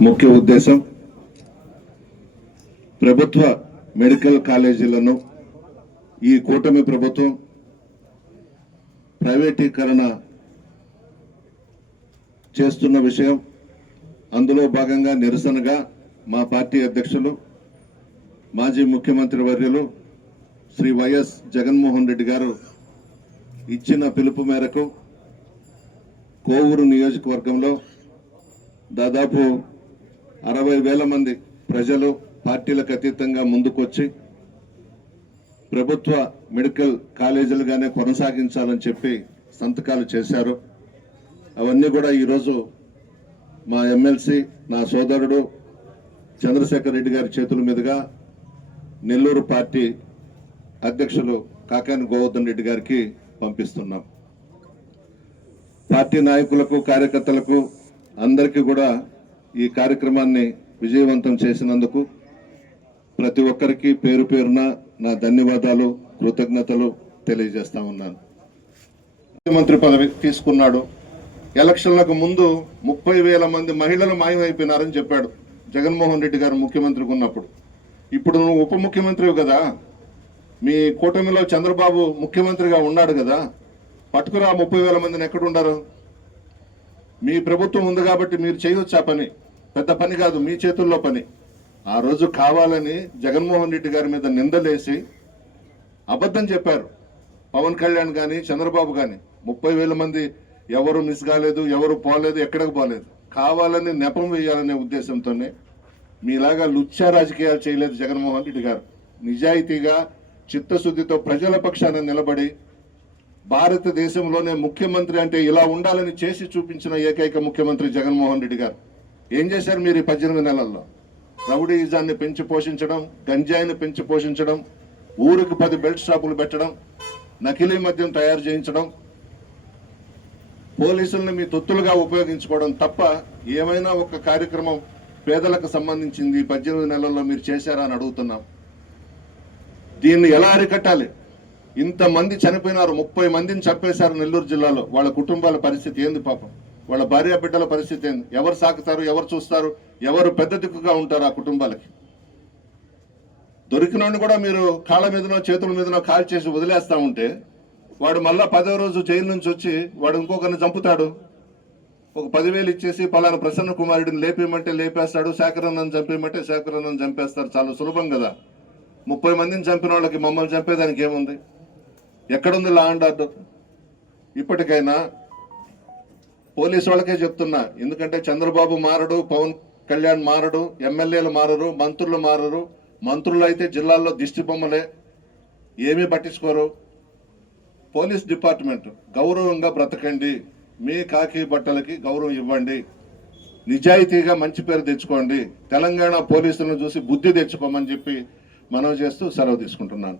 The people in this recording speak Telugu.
ముఖ్య ఉద్దేశం ప్రభుత్వ మెడికల్ కాలేజీలను ఈ కూటమి ప్రభుత్వం ప్రైవేటీకరణ చేస్తున్న విషయం అందులో భాగంగా నిరసనగా మా పార్టీ అధ్యక్షులు మాజీ ముఖ్యమంత్రి వర్యులు శ్రీ వైఎస్ జగన్మోహన్ రెడ్డి గారు ఇచ్చిన పిలుపు మేరకు కోవూరు నియోజకవర్గంలో దాదాపు అరవై వేల మంది ప్రజలు పార్టీలకు అతీతంగా ముందుకొచ్చి ప్రభుత్వ మెడికల్ కాలేజీలుగానే కొనసాగించాలని చెప్పి సంతకాలు చేశారు. అవన్నీ కూడా ఈరోజు మా ఎమ్మెల్సీ నా సోదరుడు చంద్రశేఖర్ రెడ్డి గారి చేతుల మీదుగా నెల్లూరు పార్టీ అధ్యక్షులు కాకాని గోవర్ధన్ రెడ్డి గారికి పంపిస్తున్నాం. పార్టీ నాయకులకు కార్యకర్తలకు అందరికీ కూడా ఈ కార్యక్రమాన్ని విజయవంతం చేసినందుకు ప్రతి ఒక్కరికి పేరు పేరున నా ధన్యవాదాలు కృతజ్ఞతలు తెలియజేస్తా ఉన్నాను. ముఖ్యమంత్రి పదవి తీసుకున్నాడు. ఎలక్షన్లకు ముందు ముప్పై వేల మంది మహిళలు మాయమైపోయినారని చెప్పాడు జగన్మోహన్ రెడ్డి గారు ముఖ్యమంత్రిగా ఉన్నప్పుడు. ఇప్పుడు నువ్వు ఉప ముఖ్యమంత్రివి కదా. మీ కూటమిలో చంద్రబాబు ముఖ్యమంత్రిగా ఉన్నాడు కదా. పట్టుకురా ముప్పై వేల మందిని ఎక్కడుండారు? మీ ప్రభుత్వం ఉంది కాబట్టి మీరు చేయొచ్చు ఆ పని? పెద్ద పని కాదు మీ చేతుల్లో పని. ఆ రోజు కావాలని జగన్మోహన్ రెడ్డి గారి మీద నిందలేసి అబద్ధం చెప్పారు. పవన్ కళ్యాణ్ కానీ చంద్రబాబు కానీ ముప్పై వేల మంది ఎవరు మిస్ కాలేదు ఎవరు పోలేదు ఎక్కడికి పోలేదు. కావాలని నెపం వేయాలనే ఉద్దేశంతోనే మీలాగా లుచ్చా రాజకీయాలు చేయలేదు జగన్మోహన్ రెడ్డి గారు. నిజాయితీగా చిత్తశుద్ధితో ప్రజల పక్షాన నిలబడి భారతదేశంలోనే ముఖ్యమంత్రి అంటే ఇలా ఉండాలని చేసి చూపించిన ఏకైక ముఖ్యమంత్రి జగన్మోహన్ రెడ్డి గారు. ఏం చేశారు మీరు ఈ పద్దెనిమిది నెలల్లో? రౌడీయిజాన్ని పెంచి పోషించడం గంజాయిని పెంచి పోషించడం ఊరికి పది బెల్ట్ షాపులు పెట్టడం నకిలీ మద్యం తయారు చేయించడం పోలీసుల్ని మీ తొత్తులుగా ఉపయోగించుకోవడం తప్ప ఏమైనా ఒక కార్యక్రమం పేదలకు సంబంధించింది పద్దెనిమిది నెలల్లో మీరు చేశారా అని అడుగుతున్నాం. దీన్ని ఎలా అరికట్టాలి? ఇంతమంది చనిపోయినారు ముప్పై మందిని చంపేశారు నెల్లూరు జిల్లాలో. వాళ్ళ కుటుంబాల పరిస్థితి ఏంది పాపం? వాళ్ళ భార్య బిడ్డల పరిస్థితి ఏంది? ఎవరు సాకుతారు ఎవరు చూస్తారు ఎవరు పెద్ద దిక్కుగా ఉంటారు ఆ కుటుంబాలకి? దొరికినోడిని కూడా మీరు కాళ్ళ మీదనో చేతుల మీదనో కాల్ చేసి వదిలేస్తా ఉంటే వాడు మళ్ళా పదో రోజు జైలు నుంచి వచ్చి వాడు ఇంకొకరిని చంపుతాడు. ఒక పదివేలు ఇచ్చేసి పలానా ప్రసన్న కుమారుడిని లేపేయమంటే లేపేస్తాడు శాకరన్నను చంపేయమంటే శాకరన్నను చంపేస్తారు. చాలా సులభం కదా. ముప్పై మందిని చంపిన వాళ్ళకి మమ్మల్ని చంపేదానికి ఏముంది? ఎక్కడుంది లా అండ్ ఆర్డర్ ఇప్పటికైనా పోలీసు వాళ్ళకే చెప్తున్నా. ఎందుకంటే చంద్రబాబు మారడు పవన్ కళ్యాణ్ మారడు ఎమ్మెల్యేలు మారరు మంత్రులు మారరు. మంత్రులు అయితే జిల్లాల్లో దిష్టి బొమ్మలే. ఏమీ పట్టించుకోరు. పోలీస్ డిపార్ట్మెంట్ గౌరవంగా బ్రతకండి. మీ కాకి బట్టలకి గౌరవం ఇవ్వండి. నిజాయితీగా మంచి పేరు తెచ్చుకోండి. తెలంగాణ పోలీసులను చూసి బుద్ధి తెచ్చుకోమని చెప్పి మనవి చేస్తూ సెలవు తీసుకుంటున్నాను.